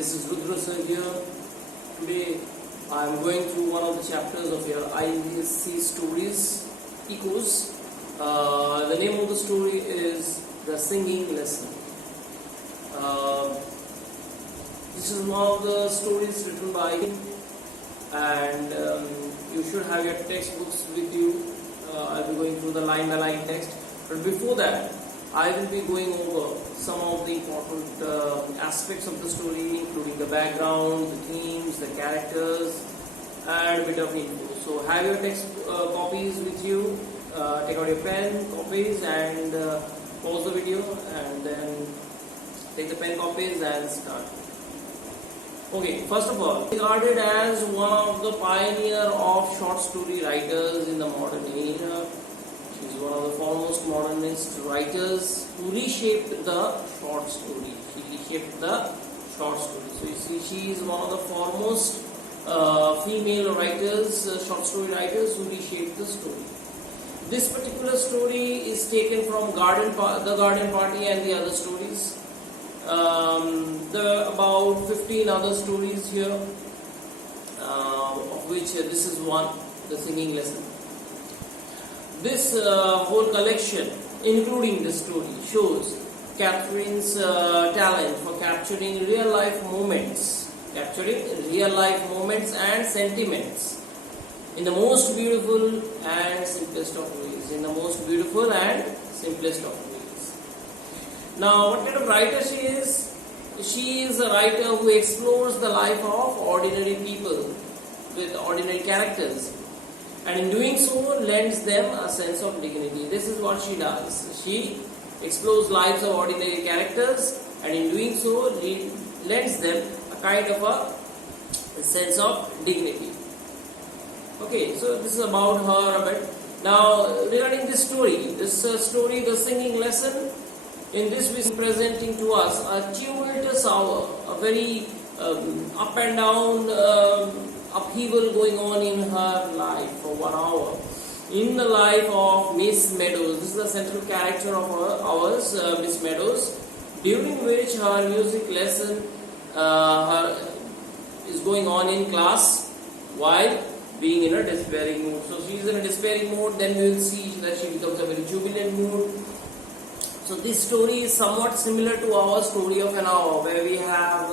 This is Rudra sir here. Today I am going through one of the chapters of your ISC stories, Ecos. The name of the story is The Singing Lesson. This is one of the stories written by him, and you should have your textbooks with you. I'll be going through the line by line text, but before that I will be going over some of the important aspects of the story, including the background, the themes, the characters, and a bit of info. So have your text copies with you, take out your pen, copies, and pause the video, and then take the pen copies and start. Okay, first of all, regarded as one of the pioneer of short story writers in the modern era. She is one of the foremost modernist writers who reshaped the short story. She reshaped the short story. So you see, she is one of the foremost female writers, short story writers who reshaped the story. This particular story is taken from The Garden Party and the Other Stories. There are about 15 other stories here, of which this is one, The Singing Lesson. This whole collection, including the story, shows Catherine's talent for capturing real life moments and sentiments in the most beautiful and simplest of ways. Now, what kind of writer she is? She is a writer who explores the life of ordinary people with ordinary characters, and in doing so lends them a sense of dignity. This is what she does. She explores lives of ordinary characters, and in doing so lends them a kind of a sense of dignity. Okay, so this is about her a bit. Now, regarding this story, The Singing Lesson, in this we are presenting to us a tumultuous hour, a very up and down upheaval going on in her life for 1 hour. In the life of Miss Meadows, this is the central character of ours, Miss Meadows, during which her music lesson is going on in class while being in a despairing mood. So she is in a despairing mood, then we will see that she becomes a very jubilant mood. So this story is somewhat similar to our story of an hour, where we have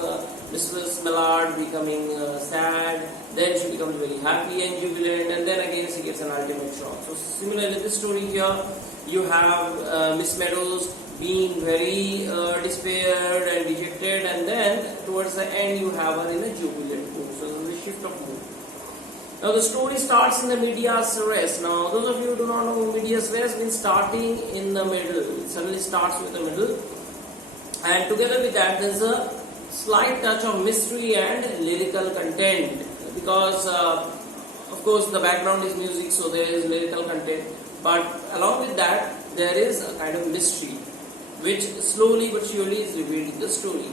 Mrs. Mallard becoming sad, then she becomes very happy and jubilant, and then again she gets an ultimate shock. So similarly, this story here, you have Miss Meadows being very despaired and dejected, and then towards the end you have her in a jubilant mood. So there is a shift of mood. Now the story starts in the medias res. Now those of you who do not know, medias res means starting in the middle. It suddenly starts with the middle, and together with that there is a slight touch of mystery and lyrical content, because of course the background is music, so there is lyrical content, but along with that there is a kind of mystery which slowly but surely is revealed in the story.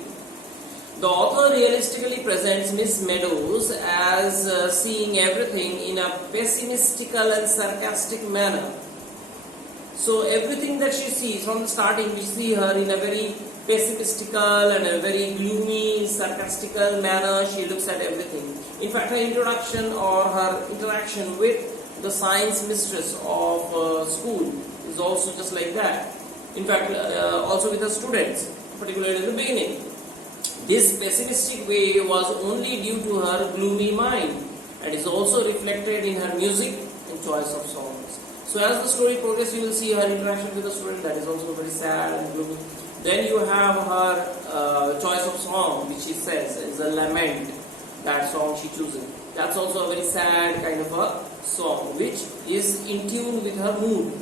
The author realistically presents Miss Meadows as seeing everything in a pessimistical and sarcastic manner. So everything that she sees from the starting, we see her in a very pessimistical and a very gloomy, sarcastical manner. She looks at everything. In fact, her introduction or her interaction with the science mistress of school is also just like that. In fact, also with her students, particularly in the beginning. This pessimistic way was only due to her gloomy mind, and is also reflected in her music and choice of songs. So as the story progresses, you will see her interaction with the student, that is also very sad and gloomy. Then you have her choice of song, which she says is a lament, that song she chooses. That's also a very sad kind of a song, which is in tune with her mood.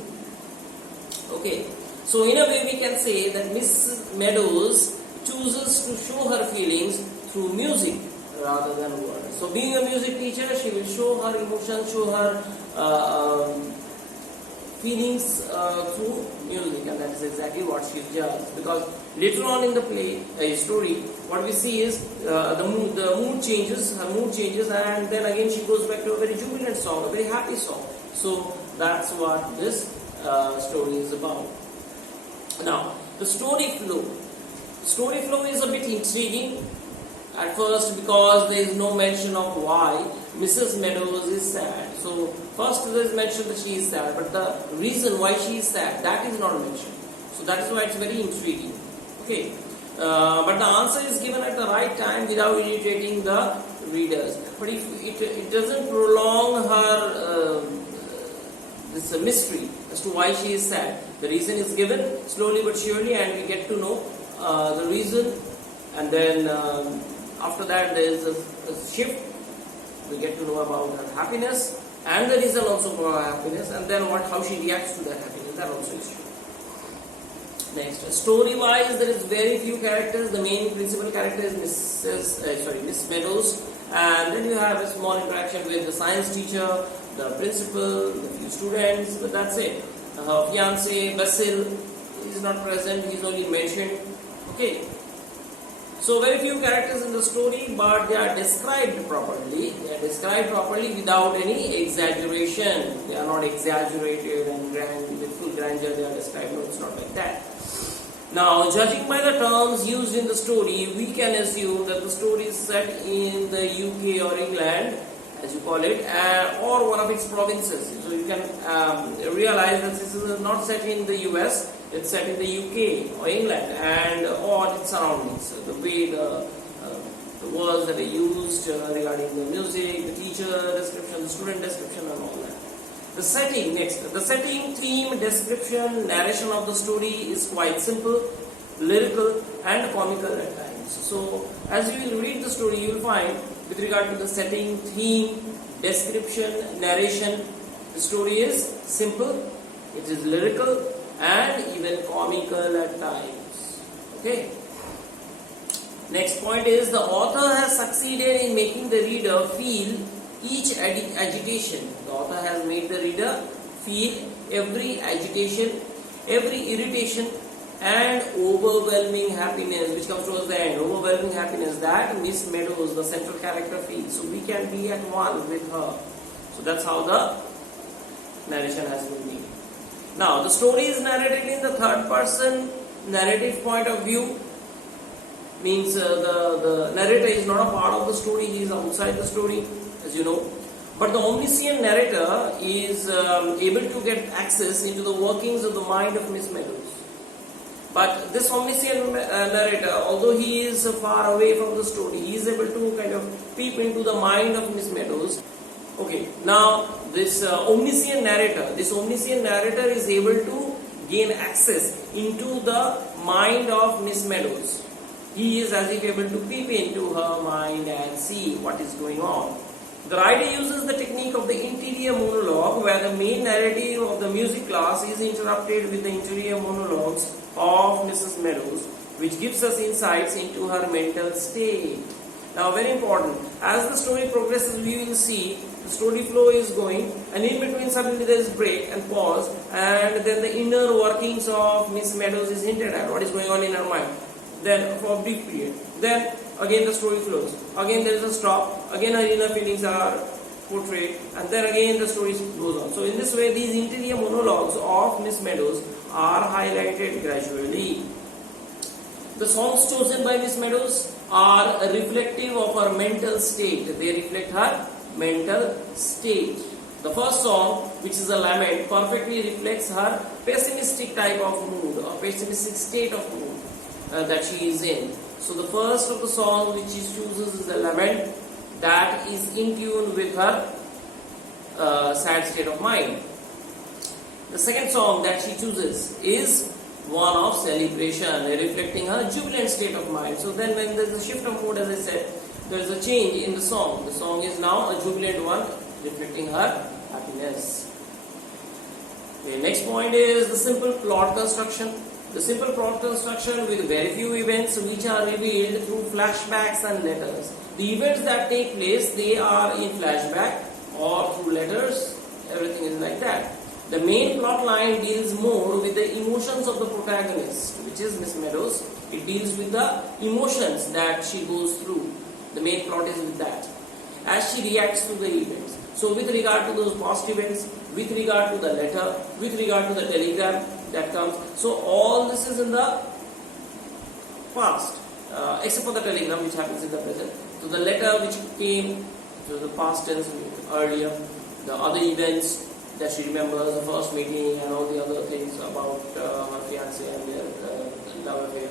Okay, so in a way we can say that Miss Meadows chooses to show her feelings through music rather than words. So being a music teacher, she will show her emotions, show her feelings through music, and that is exactly what she does. Because later on in the story, what we see is the mood changes, her mood changes, and then again she goes back to a very jubilant song, a very happy song. So that's what this story is about. Now, the story flow. Story flow is a bit intriguing. At first, because there is no mention of why Mrs. Meadows is sad. So first there is mention that she is sad, but the reason why she is sad, that is not mentioned. So that is why it's very intriguing. Okay, but the answer is given at the right time without irritating the readers. But if it doesn't prolong her this mystery as to why she is sad, the reason is given slowly but surely, and we get to know the reason, and then after that there is a shift. We get to know about her happiness and the reason also for her happiness, and then how she reacts to that happiness. That also is true. Next, story-wise, there is very few characters. The main principal character is Miss Meadows, and then you have a small interaction with the science teacher, the principal, the few students, but that's it. Her fiance Basil is not present; he is only mentioned. Okay. So very few characters in the story, but they are described properly. They are described properly without any exaggeration. They are not exaggerated and grand, with full grandeur they are described. No, it's not like that. Now, judging by the terms used in the story, we can assume that the story is set in the UK or England, as you call it, or one of its provinces. So you can realize that this is not set in the US. It's set in the UK or England and or its surroundings. So the way the words that are used regarding the music, the teacher description, the student description, and all that. The setting next. The setting, theme, description, narration of the story is quite simple, lyrical, and comical at times. So as you will read the story, you will find with regard to the setting, theme, description, narration, the story is simple, it is lyrical, and even comical at times. Okay. Next point is the author has succeeded in making the reader feel each agitation. The author has made the reader feel every agitation, every irritation, and overwhelming happiness, which comes towards the end. Overwhelming happiness that Miss Meadows, the central character, feels. So we can be at one with her. So that's how the narration has been made. Now, the story is narrated in the third person narrative point of view. Means the narrator is not a part of the story, he is outside the story, as you know. But the omniscient narrator is able to get access into the workings of the mind of Miss Meadows. But this omniscient narrator, although he is far away from the story, he is able to kind of peep into the mind of Miss Meadows. Okay, now this omniscient narrator is able to gain access into the mind of Miss Meadows. He is as if able to peep into her mind and see what is going on. The writer uses the technique of the interior monologue, where the main narrative of the music class is interrupted with the interior monologues of Mrs. Meadows, which gives us insights into her mental state. Now, very important, as the story progresses, we will see the story flow is going, and in between suddenly there is break and pause, and then the inner workings of Miss Meadows is hinted at, what is going on in her mind. Then for a brief period, then again the story flows, again there is a stop, again her inner feelings are portrayed, and then again the story goes on. So in this way, these interior monologues of Miss Meadows are highlighted gradually. The songs chosen by Miss Meadows are reflective of her mental state. They reflect her mental state. The first song, which is a lament, perfectly reflects her pessimistic type of mood or pessimistic state of mood that she is in. So the first of the song which she chooses is a lament that is in tune with her sad state of mind. The second song that she chooses is one of celebration, reflecting her jubilant state of mind. So then when there is a shift of mood, as I said, there is a change in the song. The song is now a jubilant one, reflecting her happiness. Okay, next point is the simple plot construction. The simple plot construction with very few events which are revealed through flashbacks and letters. The events that take place, they are in flashback or through letters. Everything is like that. The main plot line deals more with the emotions of the protagonist, which is Miss Meadows. It deals with the emotions that she goes through. The main plot is with that, as she reacts to the events. So with regard to those past events, with regard to the letter, with regard to the telegram that comes, so all this is in the past. except for the telegram which happens in the present. So the letter which came to the past tense earlier, the other events that she remembers, the first meeting and all the other things about her fiancé and their love affair.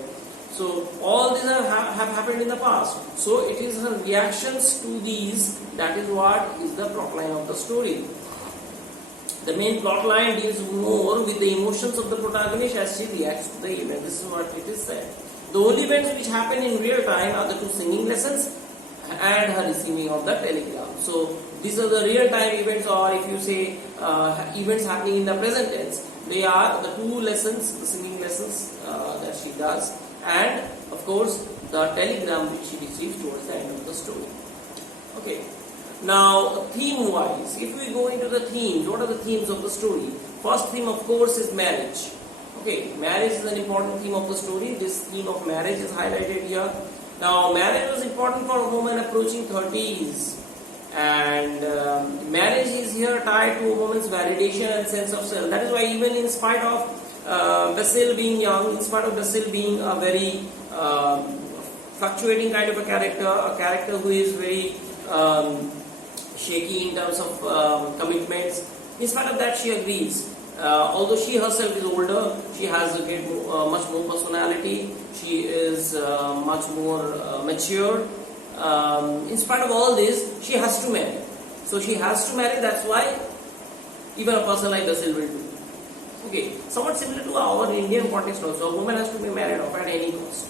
So all these have happened in the past. So it is her reactions to these, that is what is the plot line of the story. The main plot line deals more with the emotions of the protagonist as she reacts to the event. This is what it is said. The only events which happen in real time are the 2 singing lessons and her receiving of the telegram. So these are the real time events, or if you say events happening in the present tense, they are the 2 lessons, the singing lessons that she does, and of course the telegram which she receives towards the end of the story. Okay. Now, theme-wise, if we go into the themes, what are the themes of the story? First theme, of course, is marriage. Okay, marriage is an important theme of the story. This theme of marriage is highlighted here. Now, marriage was important for a woman approaching 30s, and marriage is here tied to a woman's validation and sense of self. That is why even in spite of Basil being young, in spite of Basil being a very fluctuating kind of a character who is very shaky in terms of commitments. In spite of that, she agrees. Although she herself is older, she has a much more personality. She is much more mature. In spite of all this, she has to marry. So she has to marry. That's why even a person like Basil will do. Okay, somewhat similar to our Indian context also. A woman has to be married off at any cost.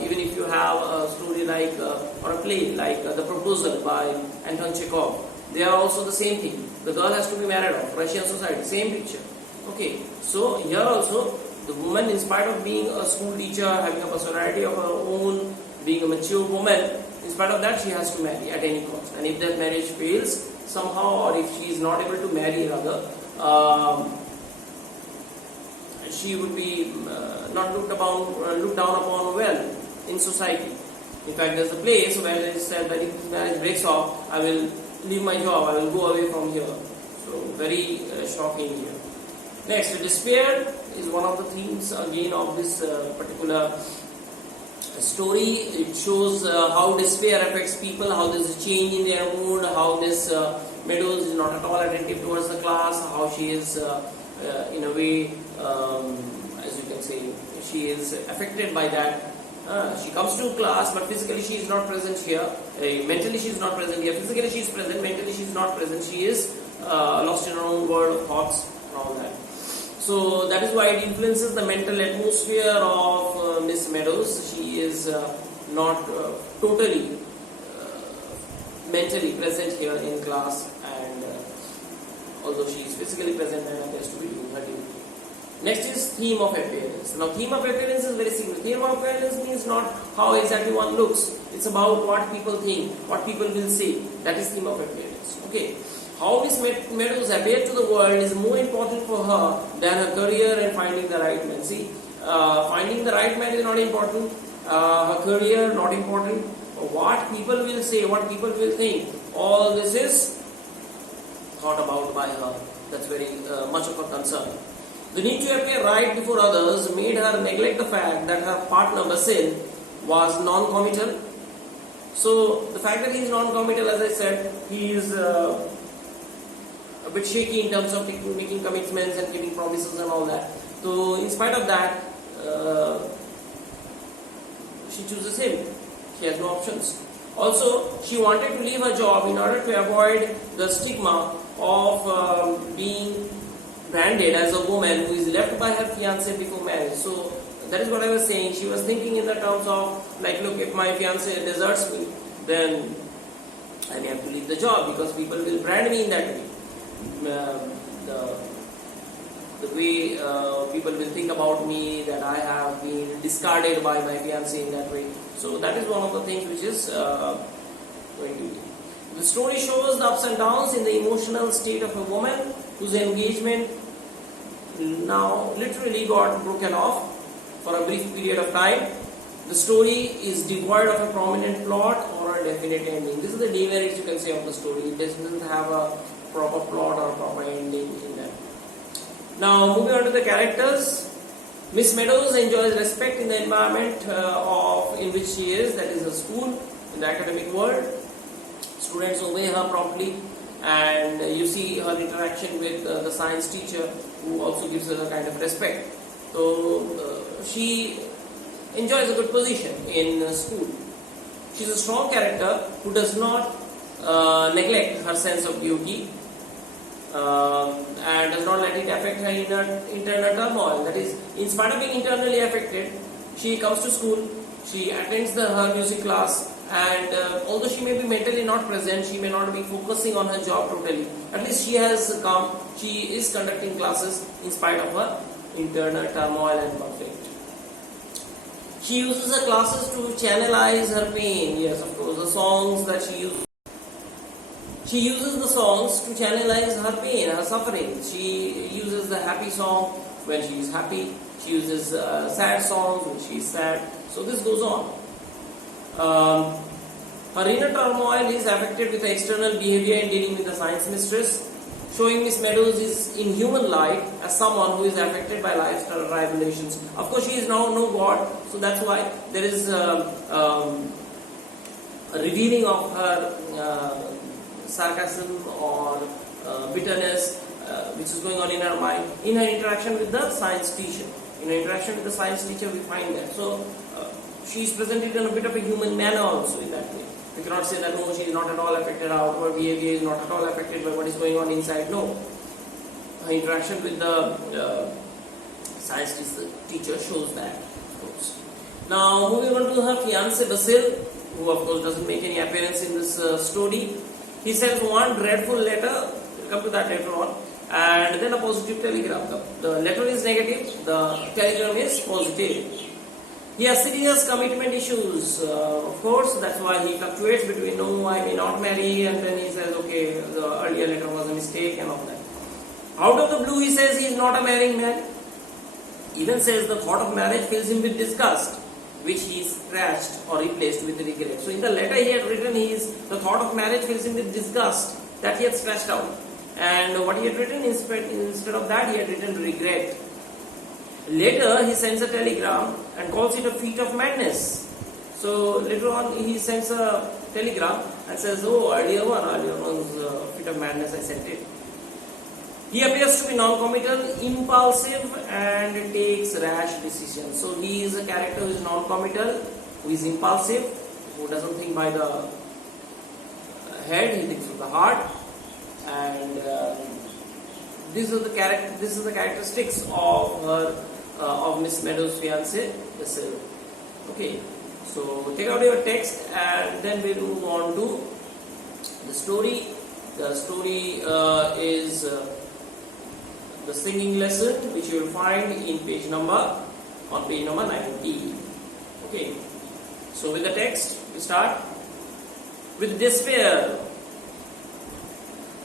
Even if you have a story like or a play like The Proposal by Anton Chekhov, they are also the same thing. The girl has to be married off. Russian society, same picture. Okay, so here also the woman, in spite of being a school teacher, having a personality of her own, being a mature woman, in spite of that she has to marry at any cost. And if that marriage fails somehow, or if she is not able to marry rather, she would be not looked down upon well in society. In fact, there's a place where it is said that if this marriage breaks off, I will leave my job, I will go away from here. So very shocking here. Next, despair is one of the themes again of this particular story. It shows how despair affects people, how there is a change in their mood, how this Meadows is not at all attentive towards the class, how she is in a way, as you can say, she is affected by that. She comes to class, but physically she is not present here. Mentally she is not present here. Physically she is present, mentally she is not present. She is lost in her own world of thoughts and all that. So that is why it influences the mental atmosphere of Miss Meadows. She is not totally mentally present here in class, and although she is physically present and appears to be doing her duty. Next is theme of appearance. Now, theme of appearance is very simple. Theme of appearance means not how exactly one looks. It's about what people think, what people will say. That is theme of appearance. Okay. How Miss Meadows appeared to the world is more important for her than her career and finding the right man. See, finding the right man is not important. Her career not important. What people will say, what people will think, all this is thought about by her. That's very much of a concern. The need to appear right before others made her neglect the fact that her partner Basil was non-committal. So the fact that he is non-committal, as I said, he is a bit shaky in terms of making commitments and giving promises and all that. So in spite of that, she chooses him. She has no options. Also, she wanted to leave her job in order to avoid the stigma of being branded as a woman who is left by her fiancé before marriage. So that is what I was saying. She was thinking in the terms of like, look, if my fiancé deserts me, then I may have to leave the job because people will brand me in that way. The way people will think about me, that I have been discarded by my fiancé in that way. So that is one of the things which is going to be. The story shows the ups and downs in the emotional state of a woman whose engagement now literally got broken off for a brief period of time. The story is devoid of a prominent plot or a definite ending. This is the demerits, you can say, of the story. It doesn't have a proper plot or proper ending in that. Now, moving on to the characters. Miss Meadows enjoys respect in the environment in which she is, that is a school, in the academic world. Students obey her promptly, and you see her interaction with the science teacher, who also gives her a kind of respect. So she enjoys a good position in school. She is a strong character who does not neglect her sense of duty and does not let it affect her internal turmoil. That is, in spite of being internally affected, she comes to school, she attends her music class, and although she may be mentally not present, she may not be focusing on her job totally. At least she has come, she is conducting classes in spite of her internal turmoil and conflict. She uses her classes to channelize her pain. Yes, of course, the songs that she uses. She uses the songs to channelize her pain, her suffering. She uses the happy song when she is happy. She uses sad songs when she is sad. So this goes on. Her inner turmoil is affected with the external behavior in dealing with the science mistress, showing Miss Meadows is in human light as someone who is affected by life's tribulations. Of course, she is now no god, so that's why there is a revealing of her sarcasm or bitterness which is going on in her mind in her interaction with the science teacher. In her interaction with the science teacher, we find that. So she is presented in a bit of a human manner also in that way. We cannot say that no, she is not at all affected, her outward behavior is not at all affected by what is going on inside. No. Her interaction with the science teacher shows that, of course. Now, moving on to her fiancé Basil, who of course doesn't make any appearance in this story. He sends one dreadful letter, we'll come to that later on, and then a positive telegram. The letter is negative, the telegram is positive. He has serious commitment issues, of course, that's why he fluctuates between no, I may not marry, and then he says, okay, the earlier letter was a mistake and all that. Out of the blue, he says he is not a marrying man. Even says the thought of marriage fills him with disgust, which he scratched or replaced with regret. So in the letter he had written, the thought of marriage fills him with disgust, that he had scratched out. And what he had written, instead of that, he had written regret. Later, he sends a telegram and calls it a feat of madness. So later on, he sends a telegram and says, oh, earlier one was a feat of madness, I sent it. He appears to be non-committal, impulsive, and takes rash decisions. So he is a character who is non-committal, who is impulsive, who doesn't think by the head, he thinks with the heart, and this is the characteristics of Miss Meadows' fiancé, Basil. Okay, so take out your text and then we'll move on to the story. The story is the singing lesson, which you will find in page number 90. Okay, so with the text we start with despair,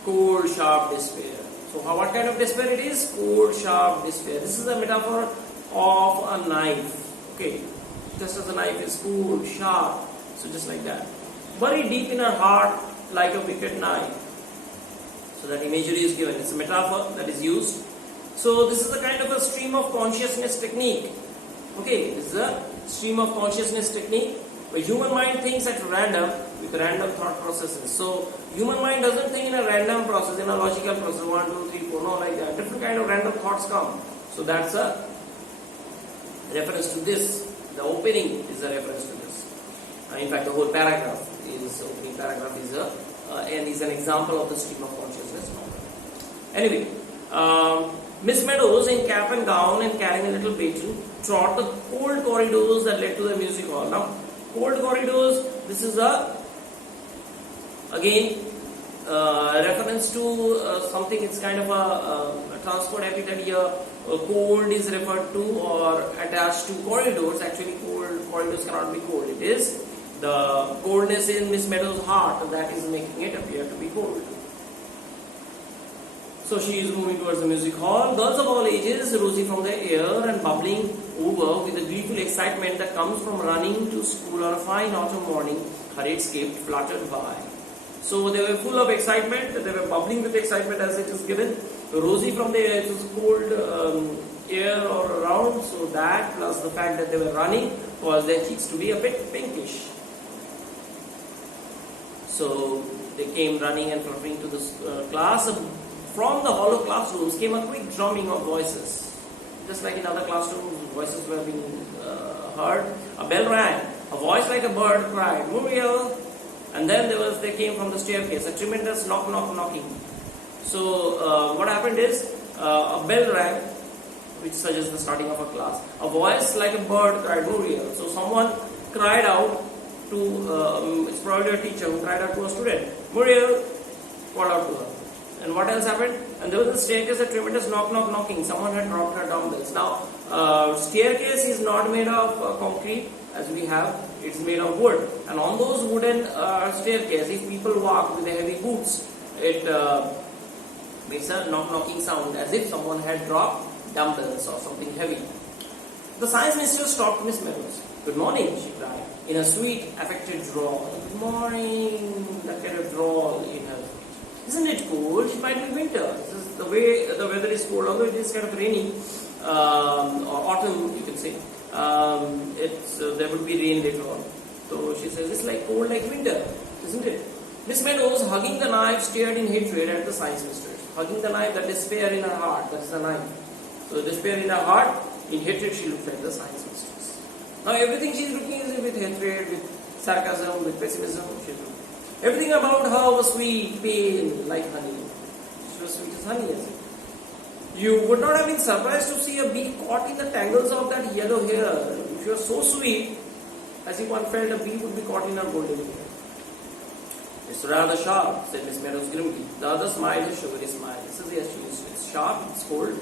cold, sharp despair. So what kind of despair it is? Cold, sharp despair. This is a metaphor of a knife. Okay, just as a knife is cold, sharp, so just like that. Buried deep in her heart like a wicked knife. So that imagery is given. It's a metaphor that is used. So this is a kind of a stream of consciousness technique. Okay, this is a stream of consciousness technique where human mind thinks at random with random thought processes. So human mind doesn't think in a random process, in a logical process, 1, 2, 3, 4, no, like that. Different kind of random thoughts come. So that's a reference to this. The opening is a reference to this. In fact, the whole paragraph is opening paragraph is an example of the stream of consciousness. Anyway, Miss Meadows, in cap and gown and carrying a little baton, trod the cold corridors that led to the music hall. Now, cold corridors, this is again reference to something. It's kind of a transport epithet here. Cold is referred to or attached to corridors. Actually, corridors cannot be cold. It is the coldness in Miss Meadows' heart that is making it appear to be cold. So she is moving towards the music hall. Girls of all ages, rosy from the air and bubbling over with the gleeful excitement that comes from running to school on a fine autumn morning, hurried, skipped, fluttered by. So they were full of excitement, they were bubbling with excitement as it is given. Rosy from the air, it was cold air all around, so that plus the fact that they were running caused their cheeks to be a bit pinkish. So they came running and fluttering to the class. From the hollow classrooms came a quick drumming of voices. Just like in other classrooms, voices were being heard. A bell rang. A voice like a bird cried, "Muriel!" And then they came from the staircase, a tremendous knocking. So what happened is, a bell rang, which suggests the starting of a class. A voice like a bird cried, "Muriel!" So someone cried out to, it's probably a teacher who cried out to a student, "Muriel!" called out to her. And what else happened? And there was a staircase, a tremendous knocking. Someone had dropped her dumbbells. Now, staircase is not made of concrete as we have. It's made of wood. And on those wooden staircase, if people walk with the heavy boots, it makes a knocking sound as if someone had dropped dumbbells or something heavy. The science minister stopped Miss Meadows. "Good morning," she cried, in a sweet, affected drawl. "Good morning," that kind of drawl in her. "Isn't it cold? It might be winter." This is the way the weather is cold, although it is kind of rainy, or autumn, you can say. There would be rain later on. So she says, "It's like cold like winter, isn't it?" Miss Meadows, hugging the knife, stared in hatred at the science mistress. Hugging the knife, the despair in her heart, that's the knife. So despair in her heart, in hatred she looked at the science mistress. Now everything she is looking is with hatred, with sarcasm, with pessimism. Everything about her was sweet, pale, like honey. She was sweet as honey, as you would not have been surprised to see a bee caught in the tangles of that yellow hair. If you are so sweet, as if one felt a bee would be caught in her golden hair. "It's rather sharp," said Miss Meadows grimly. The other smiled a shivery smile. He says, "Yes, it's sharp, it's cold."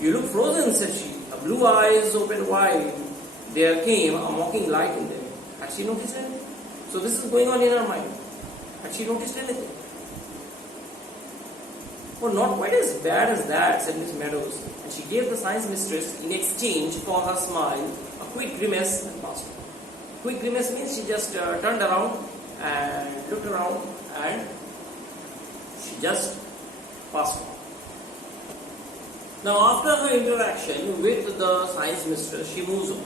"You look frozen," said she. Her blue eyes opened wide. There came a mocking light in them. Had she noticed anything? So this is going on in her mind. Had she noticed anything? "Oh, not quite as bad as that," said Miss Meadows, and she gave the science mistress, in exchange for her smile, a quick grimace and passed on. Quick grimace means she just turned around and looked around and she just passed on. Now after her interaction with the science mistress, she moves on.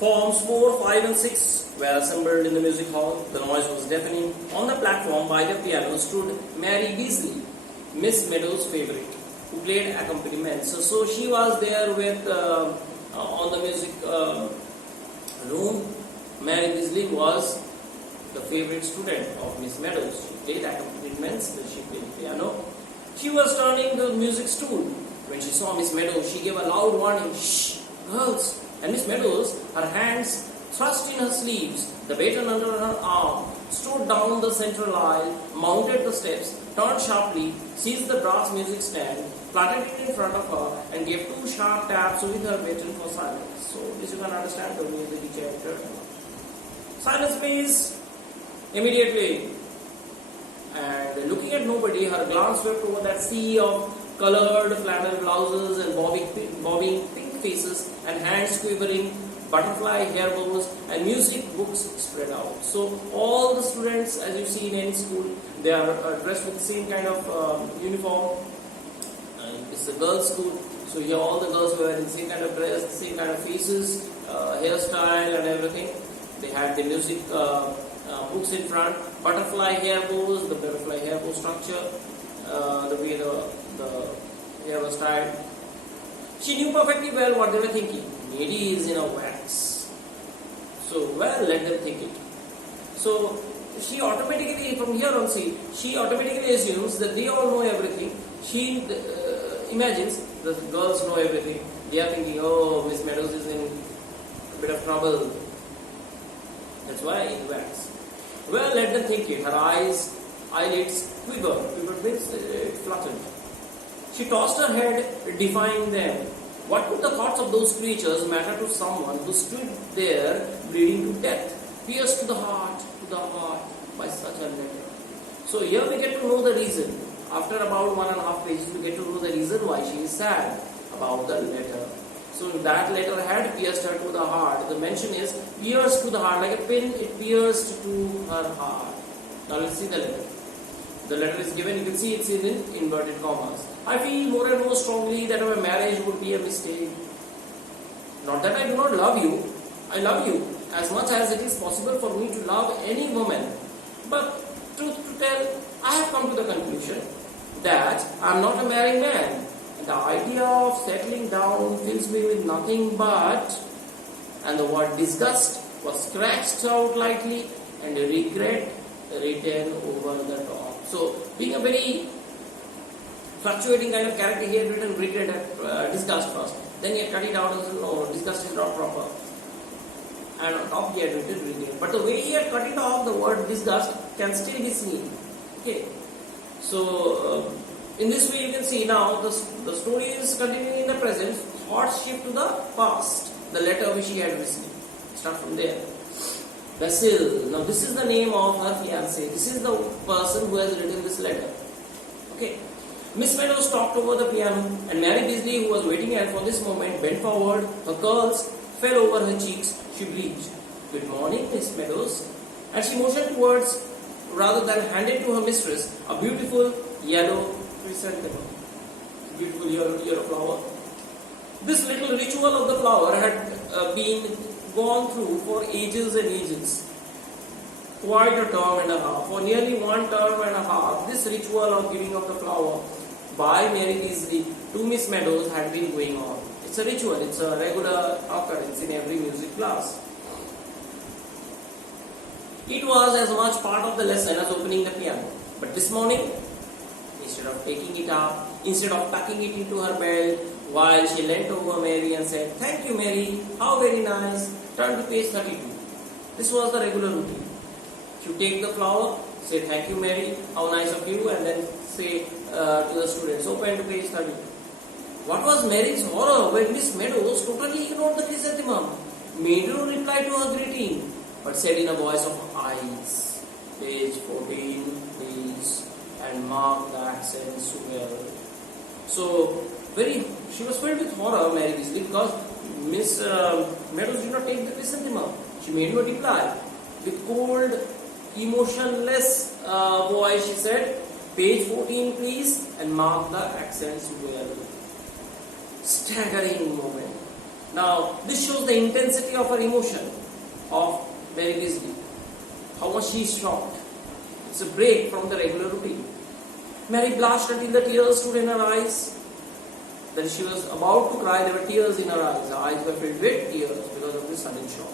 Forms 4, 5 and 6 were assembled in the music hall. The noise was deafening. On the platform by the piano stood Mary Beasley, Miss Meadows' favorite, who played accompaniment. So she was there with, on the music room. Mary Beasley was the favorite student of Miss Meadows. She played accompaniments, she played piano. She was turning the music stool. When she saw Miss Meadows, she gave a loud warning, "Shh, girls!" And Miss Meadows, her hands thrust in her sleeves, the baton under her arm, strode down the central aisle, mounted the steps, turned sharply, seized the brass music stand, planted it in front of her, and gave 2 sharp taps with her baton for silence. So this you can understand the music chapter. "Silence, please!" Immediately. And looking at nobody, her glance swept over that sea of colored flannel blouses and bobbing pink faces and hands quivering, butterfly hair bows and music books spread out. So all the students, as you see in any school, they are dressed with the same kind of uniform. It's a girls' school, so here all the girls were in the same kind of dress, same kind of faces, hairstyle and everything. They had the music books in front, butterfly hair bows, the butterfly hair bow structure, the way the hair was tied. She knew perfectly well what they were thinking. Lady is in a wax. So, well, let them think it. So, she automatically, from here on, she automatically assumes that they all know everything. She imagines the girls know everything. They are thinking, "Oh, Miss Meadows is in a bit of trouble." That's why in wax. Well, let them think it. Her eyelids quivered means it fluttered. She tossed her head, defying them. What could the thoughts of those creatures matter to someone who stood there bleeding to death, pierced to the heart by such a letter? So here we get to know the reason. After about 1.5 pages, we get to know the reason why she is sad about the letter. So that letter had pierced her to the heart. The mention is pierced to the heart, like a pin, it pierced to her heart. Now let's see the letter. the letter is given, you can see it's in inverted commas. I feel more and more strongly that our marriage would be a mistake. Not that I do not love you. I love you as much as it is possible for me to love any woman. But truth to tell, I have come to the conclusion that I am not a married man. The idea of settling down fills me with nothing but, and the word disgust was scratched out lightly, and regret written over the top. So, being a very fluctuating kind of character, he had written regret, disgust first. Then he had cut it out and said, no, disgust is not proper. And on top he had written regret. But the way he had cut it off, the word disgust can still be seen. Okay. So, in this way you can see now the story is continuing in the present, thoughts shift to the past, the letter which he had received. Start from there. Basil. Now this is the name of her fiancé. This is the person who has written this letter. Okay. Miss Meadows talked over the piano, and Mary Beasley, who was waiting for this moment, bent forward. Her curls fell over her cheeks. She bleached. Good morning, Miss Meadows. And she motioned towards, rather than handed to her mistress, a beautiful yellow chrysanthemum. Beautiful yellow flower. This little ritual of the flower had been gone through for ages and ages. Quite a term and a half. For nearly one term and a half, this ritual of giving of the flower by Mary Beasley to Miss Meadows had been going on. It's a ritual, it's a regular occurrence in every music class. It was as much part of the lesson as opening the piano. But this morning, instead of taking it up, instead of tucking it into her belt, while she leant over Mary and said, "Thank you, Mary, how very nice," turn to page 32. This was the regular routine. You take the flower, say, "Thank you, Mary, how nice of you," and then say to the students, open to page 30. What was Mary's horror when Miss Meadows totally ignored the chrysanthemum, made no reply to her greeting, but said in a voice of ice, page 14, please, and mark the accents well. So, she was filled with horror, Mary Beasley, because Miss Meadows did not take the chrysanthemum. She made no reply. With cold, emotionless voice, she said, page 14, please, and mark the accents well. Staggering moment. Now, this shows the intensity of her emotion of Mary Beasley. How much she is shocked. It's a break from the regular routine. Mary blushed until the tears stood in her eyes. Then she was about to cry, there were tears in her eyes. Her eyes were filled with tears because of this sudden shock.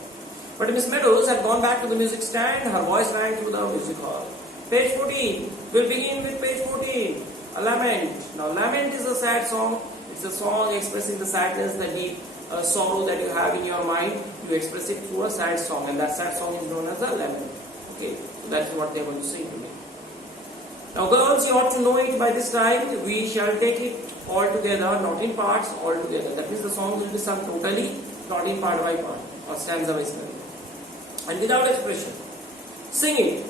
But Miss Meadows had gone back to the music stand. Her voice rang through the music hall. Page 14. We'll begin with page 14. A lament. Now, lament is a sad song. It's a song expressing the sadness, the deep sorrow that you have in your mind. You express it through a sad song, and that sad song is known as a lament. Okay, so that's what they're going to sing to me. Now, girls, you ought to know it by this time. We shall take it all together, not in parts, all together. That means the song will be sung totally, not in part by part, or stanza by stanza, and without expression. Sing it,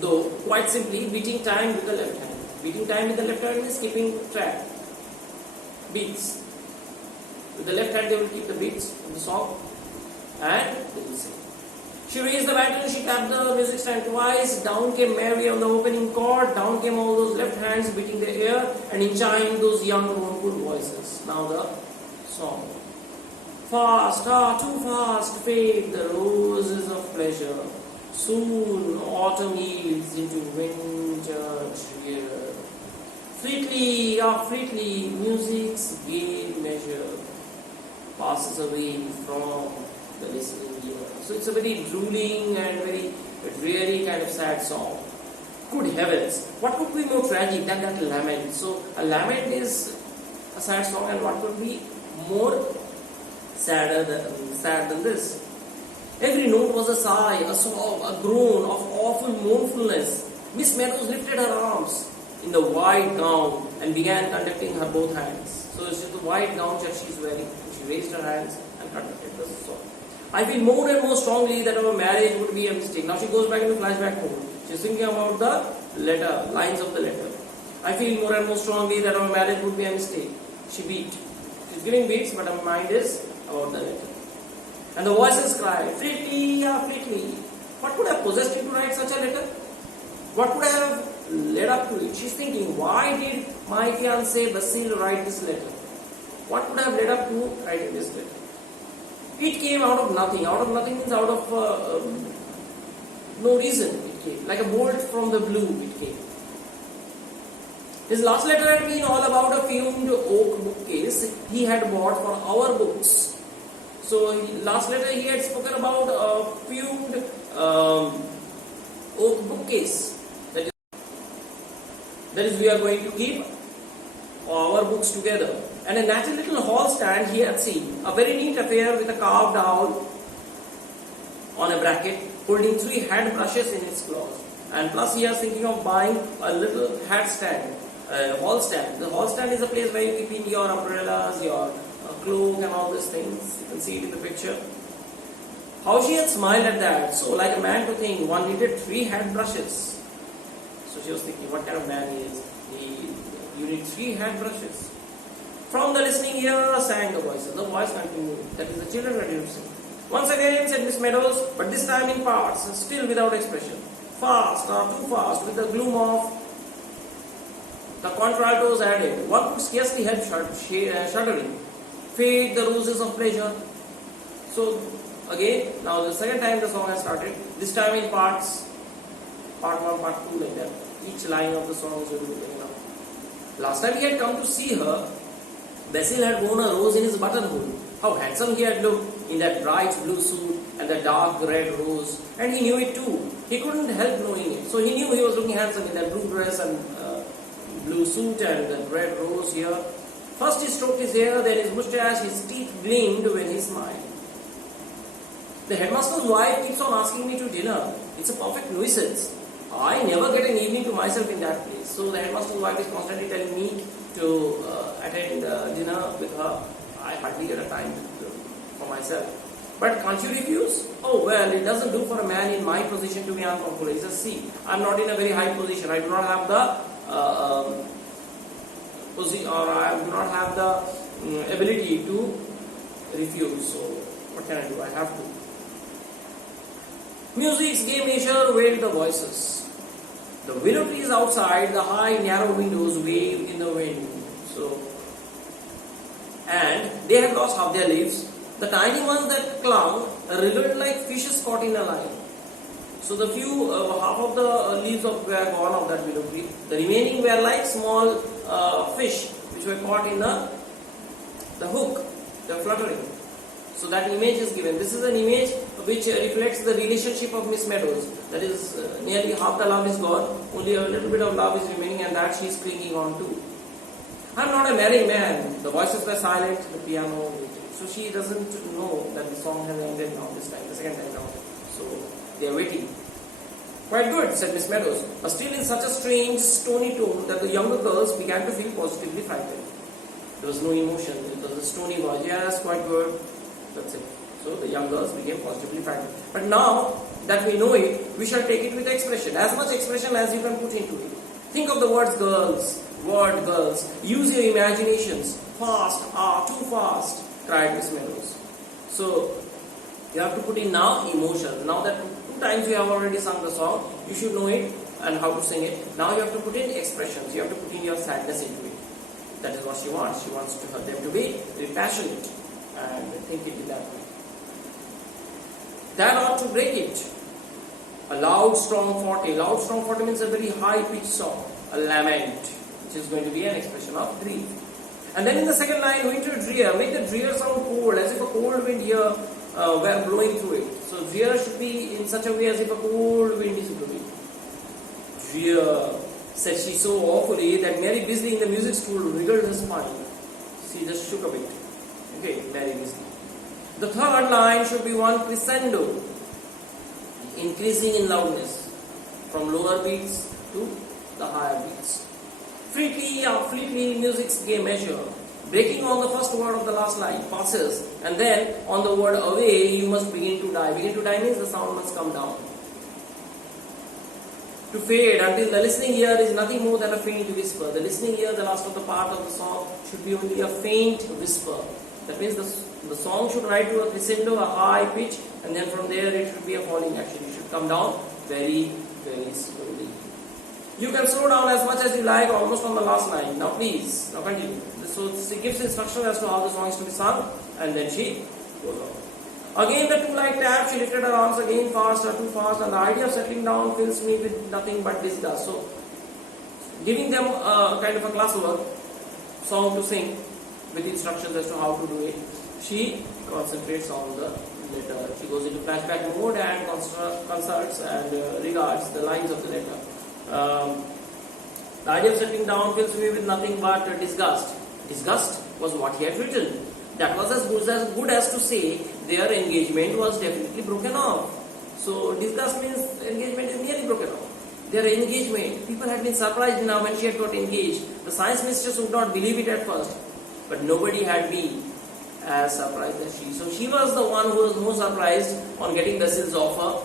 though quite simply, beating time with the left hand. Beating time with the left hand is keeping track. Beats. With the left hand they will keep the beats of the song and they will sing. She raised the baton, she tapped the music stand twice, down came Mary on the opening chord, down came all those left hands beating the air and in chimed those young mournful voices. Now the song. Fast, too fast fade the roses of pleasure. Soon autumn yields into winter cheer. Fleetly, fleetly, music's gay measure passes away from the listening ear. So it's a very drooling and very dreary kind of sad song. Good heavens, what could be more tragic than that lament? So a lament is a sad song, and what could be more sad than this? Every note was a sigh, a sob, a groan of awful mournfulness. Miss Meadows lifted her arms in the white gown and began conducting her both hands. So it's the white gown that she's wearing. She raised her hands and conducted the song. I feel more and more strongly that our marriage would be a mistake. Now she goes back into flashback mode. She's thinking about the letter, lines of the letter. I feel more and more strongly that our marriage would be a mistake. She beat. She's giving beats, but her mind is about the letter. And the voices cry, Fleetly, Fleetly. What could have possessed you to write such a letter? What could have led up to it? She's thinking, why did my fiancé Basil write this letter? What would have led up to writing this letter? It came out of nothing. Out of nothing means out of no reason it came. Like a bolt from the blue it came. His last letter had been all about a fumed oak bookcase he had bought for our books. So last letter he had spoken about a fumed oak bookcase. That is we are going to keep our books together. And a natural little hall stand he had seen. A very neat affair with a carved owl on a bracket, holding 3 hat brushes in its claws. And plus he was thinking of buying a little hat stand, hall stand. The hall stand is a place where you keep in your umbrellas, your cloak and all these things. You can see it in the picture. How she had smiled at that. So like a man to think, one needed 3 hat brushes. So she was thinking, what kind of man he is? You need 3 hat brushes. From the listening ear sang the voices. The voice continued. That is the children ready to sing. Once again said Miss Meadows, but this time in parts, still without expression. Fast or too fast, with the gloom of the contraltos added. One could scarcely help shuddering. Fade the roses of pleasure. So again, now the second time the song has started. This time in parts. Part 1, part 2 like that. Each line of the song is going to be taken up. Last time he had come to see her, Basil had worn a rose in his buttonhole. How handsome he had looked in that bright blue suit and the dark red rose. And he knew it too. He couldn't help knowing it. So he knew he was looking handsome in that blue dress and blue suit and the red rose here. First he stroked his hair, then his moustache, his teeth gleamed when he smiled. The headmaster's wife keeps on asking me to dinner. It's a perfect nuisance. I never get an evening to myself in that place. So the headmaster's wife is constantly telling me to attend dinner with her. I hardly get a time for myself. But can't you refuse? Oh well, it doesn't do for a man in my position to be unpopular. He says, see, I'm not in a very high position. I do not have the position, or I do not have the ability to refuse. So what can I do? I have to. Music's gay measure wailed the voices. The willow trees outside, the high narrow windows waved in the wind. So, and they had lost half their leaves. The tiny ones that clung wriggled like fishes caught in a line. So the few, half of the leaves were gone of that willow tree. The remaining were like small fish which were caught in the hook. They were fluttering. So that image is given. This is an image which reflects the relationship of Miss Meadows. That is, nearly half the love is gone. Only a little bit of love is remaining, and that she is clinging on to. I'm not a married man. The voices were silent. The piano waited. So she doesn't know that the song has ended now this time, the second time now. So they are waiting. Quite good, said Miss Meadows, but still in such a strange, stony tone that the younger girls began to feel positively frightened. There was no emotion. It was a stony voice. Yes, quite good. That's it. So the young girls became positively frightened. But now that we know it, we shall take it with expression. As much expression as you can put into it. Think of the words girls, word girls. Use your imaginations. Fast, too fast, cried Miss Meadows. So you have to put in now emotion. Now that 2 times you have already sung the song, you should know it and how to sing it. Now you have to put in expressions. You have to put in your sadness into it. That is what she wants. She wants to them to be very passionate and think it in that way. That ought to break it. A loud, strong forte. Loud, strong forte means a very high-pitched song. A lament, which is going to be an expression of grief. And then in the second line, winter drear. Make the drear sound cold, as if a cold wind here were blowing through it. So drear should be in such a way as if a cold wind is blowing. Drear, said she so awfully that Mary Beasley in the music school wriggled her spine. She just shook a bit. Okay, Mary Beasley. The third line should be one crescendo, increasing in loudness from lower beats to the higher beats. Fleetly, music's gay measure. Breaking on the first word of the last line, passes, and then on the word away, you must begin to die. Begin to die means the sound must come down. To fade until the listening ear is nothing more than a faint whisper. The listening ear, the last of the part of the song, should be only a faint whisper. That means the song should ride to a crescendo, a high pitch, and then from there it should be a falling action. It should come down very, very slowly. You can slow down as much as you like, almost on the last line. Now please, now continue. So she gives instructions as to how the song is to be sung, and then she goes on. Again the two light tapped, she lifted her arms again faster, too fast, and the idea of settling down fills me with nothing but disgust. So, giving them a kind of a classwork song to sing with instructions as to how to do it, she concentrates on the letter. She goes into flashback mode and consults and regards the lines of the letter. The idea of settling down fills me with nothing but disgust. Disgust was what he had written. That was as good as to say their engagement was definitely broken off. So disgust means engagement is nearly broken off. Their engagement, people had been surprised now when she had got engaged. The science mistress would not believe it at first, but nobody had been as surprised as she. So she was the one who was most surprised on getting Basil's offer.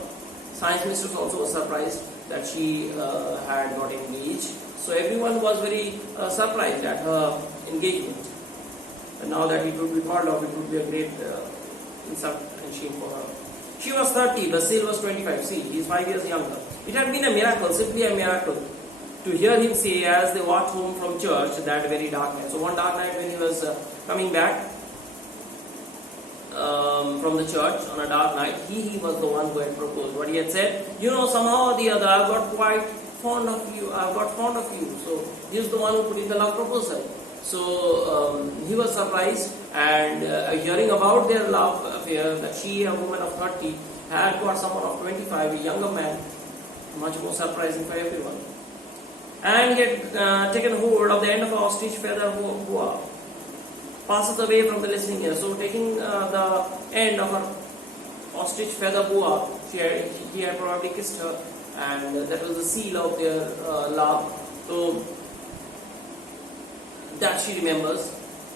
Science mistress also was surprised that she had got engaged. So everyone was very surprised at her engagement. And now that it would be called off, it would be a great insult and shame for her. She was 30, Basil was 25. See, he is 5 years younger. It had been a miracle, simply a miracle, to hear him say as they walked home from church that very dark night. So one dark night when he was coming back from the church on a dark night, he was the one who had proposed. What he had said, somehow or the other, I've got quite fond of you. I've got fond of you. So he was the one who put in the love proposal. So he was surprised, and hearing about their love affair, that she, a woman of 30, had got someone of 25, a younger man, much more surprising for everyone. And he had taken hold of the end of an ostrich feather boa, passes away from the listening ear. So taking the end of her ostrich feather boa, he had probably kissed her, and that was the seal of their love. So that she remembers.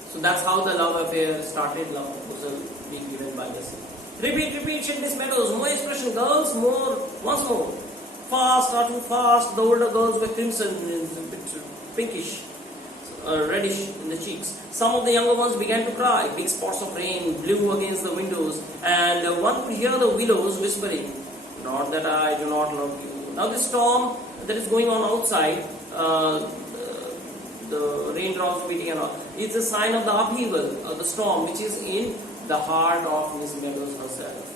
So that's how the love affair started, love proposal being given by Basil. Repeat, said Miss Meadows. More expression, girls, once more. Fast, or too fast. The older girls were crimson, a bit pinkish, reddish in the cheeks. Some of the younger ones began to cry. Big spots of rain blew against the windows, and one could hear the willows whispering, "Not that I do not love you." Now this storm that is going on outside, the raindrops beating and all, it's a sign of the upheaval, the storm, which is in the heart of Miss Meadows herself.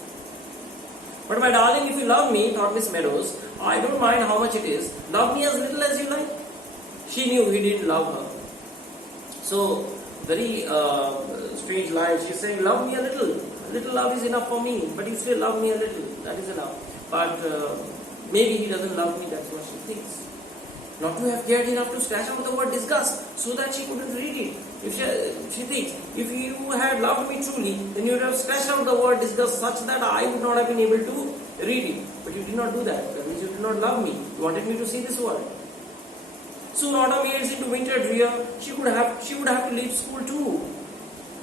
But my darling, if you love me, thought Miss Meadows, I don't mind how much it is. Love me as little as you like. She knew he didn't love her. So, very strange line. She's saying, love me a little. A little love is enough for me, but you still love me a little. That is enough. But maybe he doesn't love me, that's what she thinks. Not to have cared enough to scratch out the word disgust so that she couldn't read it. If she thinks, if you had loved me truly, then you would have scratched out the word disgust such that I would not have been able to read it. But you did not do that. That means you did not love me. You wanted me to see this word. Soon autumn years into winter drear, she would have to leave school too.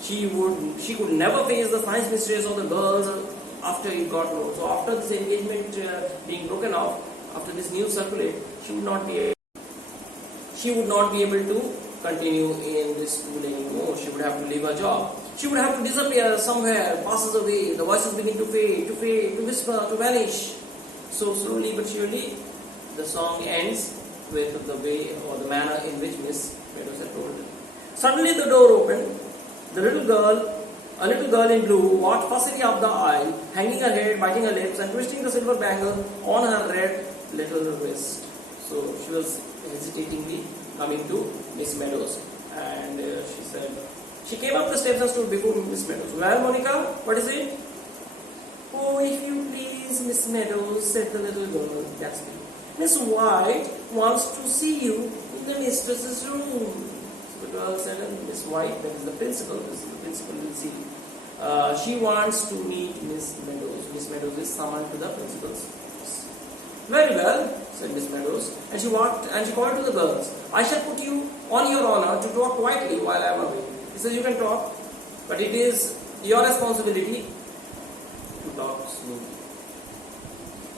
She could never face the science mistress or the girls after it got known. So after this engagement being broken off, after this news circulated, she would not be able to continue in this school anymore. She would have to leave her job. She would have to disappear somewhere, passes away, the voices begin to fade, to whisper, to vanish. So slowly but surely, the song ends with the way or the manner in which Miss Meadows had told it. Suddenly the door opened. A little girl in blue, walked fussily up the aisle, hanging her head, biting her lips, and twisting the silver bangle on her red little wrist. So she was hesitatingly coming to Miss Meadows, and she came up the steps and stood before Miss Meadows. Well, Monica, what is it? Oh, if you please, Miss Meadows, said the little girl. That's me. Miss White wants to see you in the mistress's room. So the girl said, Miss White, that is the principal. This is the principal, will see. She wants to meet Miss Meadows. Miss Meadows is summoned to the principal's office. Very well, said Miss Meadows, and she walked and she called to the girls. I shall put you on your honor to talk quietly while I am away. He says, you can talk, but it is your responsibility to talk slowly.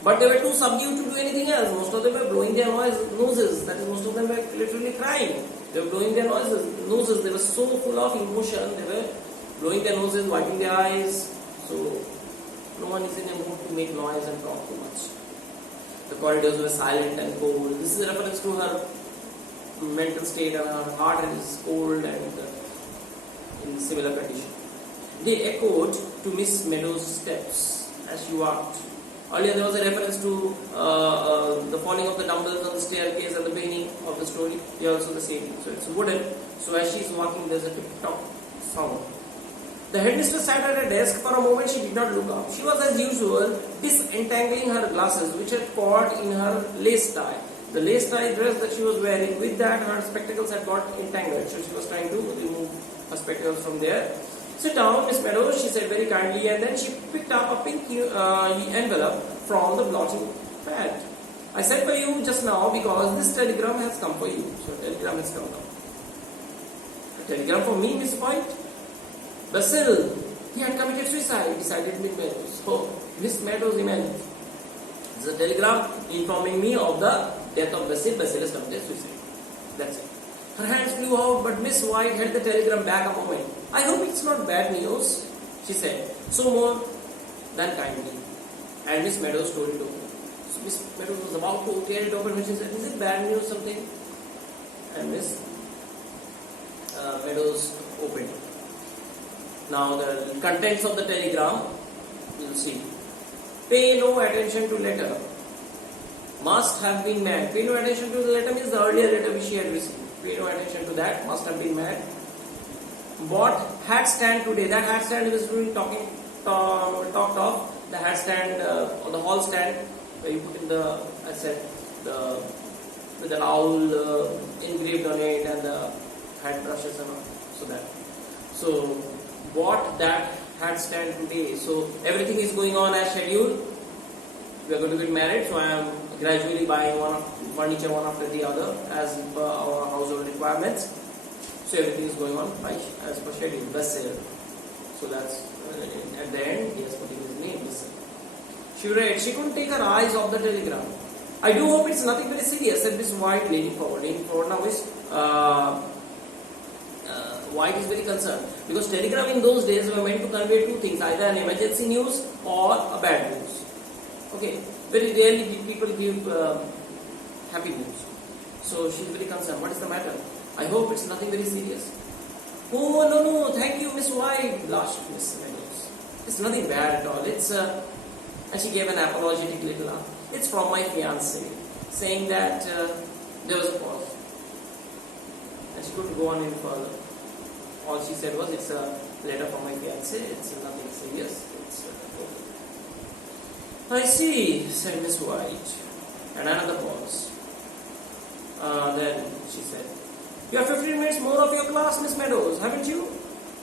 But they were too subdued to do anything else. Most of them were blowing their noses. That is, most of them were literally crying. They were blowing their noses. They were so full of emotion. They were blowing their noses, wiping their eyes. So no one is in a mood to make noise and talk too much. The corridors were silent and cold. This is a reference to her mental state, and her heart is cold and in similar condition. They echoed to Miss Meadows' steps as she walked. Earlier there was a reference to the falling of the dumbbells on the staircase at the beginning of the story. Here also the same. So it's wooden. So as she is walking, there's a tick-tock sound. The headmistress sat at her desk. For a moment she did not look up. She was as usual disentangling her glasses, which had caught in her lace tie. The lace tie dress that she was wearing, with that her spectacles had got entangled. So she was trying to remove her spectacles from there. Sit down, Miss Meadows, she said very kindly, and then she picked up a pink envelope from the blotting pad. I sent for you just now because this telegram has come for you. So a telegram has come now. A telegram for me, Miss White? Basil, he had committed suicide, decided Miss Meadows. Oh, Miss Meadows imagined. It's a telegram informing me of the death of Basil. Basil has committed suicide. That's it. Her hands flew out, but Miss White held the telegram back a moment. I hope it's not bad news, she said. So more than kindly. And Miss Meadows told it open. So Miss Meadows was about to tear it open when she said, is it bad news something? And Miss Meadows opened it. Now the contents of the telegram, you'll see. Pay no attention to letter. Must have been mad. Pay no attention to the letter means the earlier letter which she had received. Pay no attention to that. Must have been mad. Bought hat stand today. That hat stand was being talked of. The hat stand or the hall stand where you put in the, I said, with an owl engraved on it and the hat brushes and all. So that. So bought that hat stand today. So everything is going on as scheduled. We are going to get married, so I am gradually buying furniture one after the other as per our household requirements. So everything is going on as per schedule. Basil. So that's at the end he has put his name. Basil. She read. She couldn't take her eyes off the telegram. I do hope it's nothing very serious, said Miss White, leaning forward. Leaning forward now is White is very concerned because telegram in those days were meant to convey two things: either an emergency news or a bad news. Okay, very rarely people give happy news. So she's very concerned. What is the matter? I hope it's nothing very serious. Oh no, thank you, Miss White, blushed Miss Meadows. It's nothing bad at all. It's and she gave an apologetic little laugh. It's from my fiancé, saying that there was a pause, and she couldn't go on any further. All she said was, "It's a letter from my fiancé. It's nothing serious. It's." I see, said Miss White, and another pause. Then she said, you have 15 minutes more of your class, Miss Meadows, haven't you?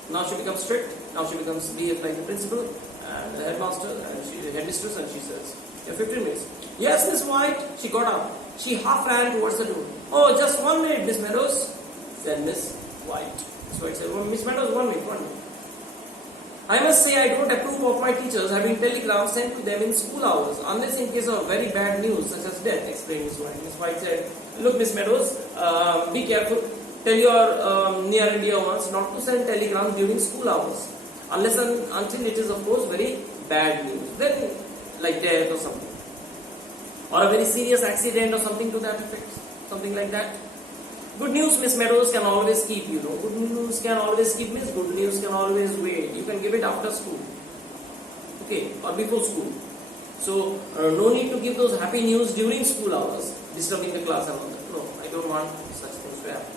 Now she becomes strict. Now she becomes behave like the principal and the headmaster and the headmistress, and she says, you have 15 minutes. Yes, Miss White. She got up. She half ran towards the door. Oh, just 1 minute, Miss Meadows, said Miss White. Miss White said, Miss Meadows, 1 minute. I must say I don't approve of my teachers having telegrams sent to them in school hours, unless in case of very bad news such as death, explained Miss White. Miss White said, look, Miss Meadows, be careful. Tell your near and dear ones not to send telegrams during school hours, unless and until it is, of course, very bad news. Then, like death or something. Or a very serious accident or something to that effect. Something like that. Good news, Miss Meadows, can always keep, Good news can always keep means good news can always wait. You can give it after school. Okay, or before school. So, no need to give those happy news during school hours, disturbing the class and all that. No, I don't want such things to happen.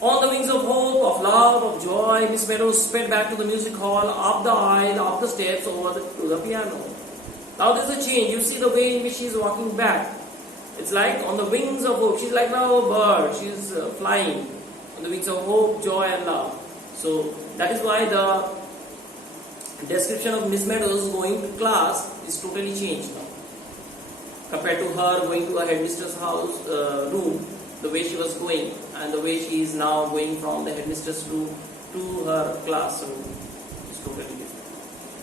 On the wings of hope, of love, of joy, Miss Meadows sped back to the music hall, up the aisle, up the steps, to the piano. Now there's a change. You see the way in which she is walking back. It's like on the wings of hope. She's like now a bird. She's flying on the wings of hope, joy and love. So that is why the description of Miss Meadows going to class is totally changed now. Compared to her going to her headmistress' house room, the way she was going and the way she is now going from the headmistress' room to her classroom is totally different.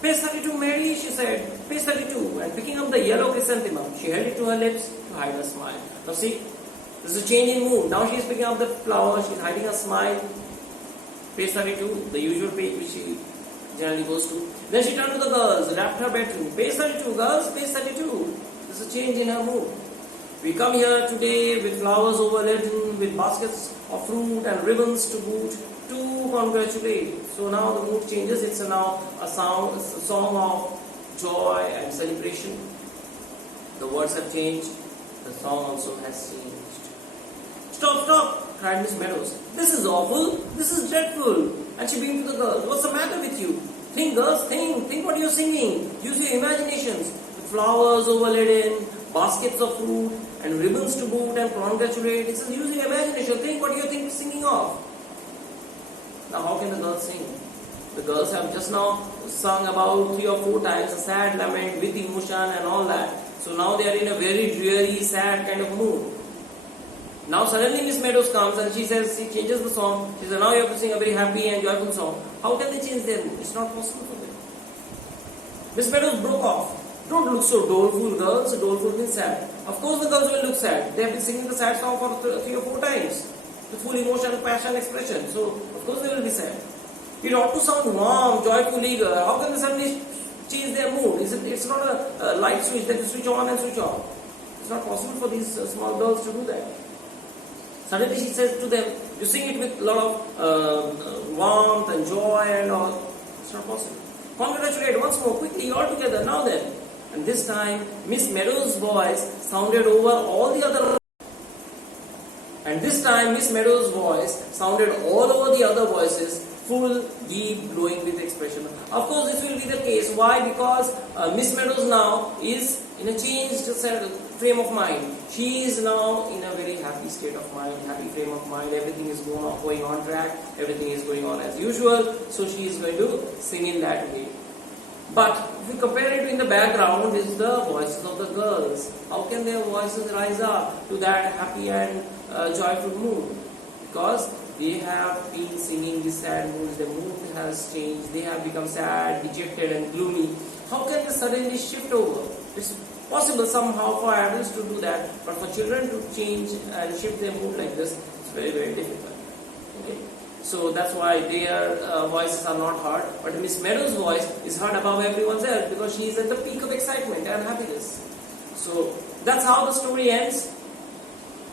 Page 32, Mary, she said. Page 32, and picking up the yellow chrysanthemum, she held it to her lips to hide her smile. Now see, there's a change in mood. Now she is picking up the flower, she is hiding her smile. Page 32, the usual page which she generally goes to. Then she turned to the girls, wrapped her bedroom. Page 32, girls, page 32. There's a change in her mood. We come here today with flowers overladen, with baskets of fruit and ribbons to boot, to congratulate. So now the mood changes. It's now a song of joy and celebration. The words have changed. The song also has changed. Stop, stop, cried Miss Meadows. This is awful. This is dreadful. And she beamed to the girls. What's the matter with you? Think, girls, think. Think what you're singing. Use your imaginations. With flowers overladen, baskets of fruit, and ribbons to boot and congratulate. It says use your imagination. Think what you're singing of. Now how can the girls sing? The girls have just now sung about 3 or 4 times a sad lament with emotion and all that. So now they are in a very dreary, sad kind of mood. Now suddenly Miss Meadows comes and she changes the song. She says, now you have to sing a very happy and joyful song. How can they change their mood? It's not possible for them. Miss Meadows broke off. Don't look so doleful, girls. Doleful means sad. Of course the girls will look sad. They have been singing the sad song for 3 or 4 times. With full emotion, passion, expression. So, of course they will be sad. It ought to sound warm, joyful, eager. How can they suddenly change their mood? It's not a light switch that you switch on and switch off. It's not possible for these small girls to do that. Suddenly she says to them, you sing it with a lot of warmth and joy and all. It's not possible. Congratulate once more, quickly, all together, now then. And this time, Miss Meadows' voice sounded over all the other. And this time, Miss Meadows' voice sounded all over the other voices, full, deep, glowing with expression. Of course, this will be the case. Why? Because Miss Meadows now is in a changed frame of mind. She is now in a very happy state of mind, happy frame of mind. Everything is going on track. Everything is going on as usual. So she is going to sing in that way. But if you compare it in the background is the voices of the girls. How can their voices rise up to that happy and joyful mood? Because they have been singing these sad moods. The mood has changed. They have become sad, dejected and gloomy. How can they suddenly shift over? It's possible somehow for adults to do that, but for children to change and shift their mood like this, it's very, very difficult. Okay? So that's why their voices are not heard. But Miss Meadows' voice is heard above everyone's else because she is at the peak of excitement and happiness. So that's how the story ends.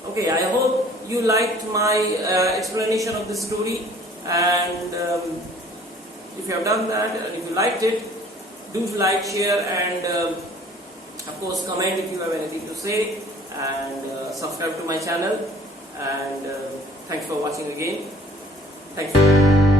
Okay, I hope you liked my explanation of this story, and if you have done that and if you liked it, do like, share and of course comment if you have anything to say, and subscribe to my channel, and thanks for watching again. Thank you.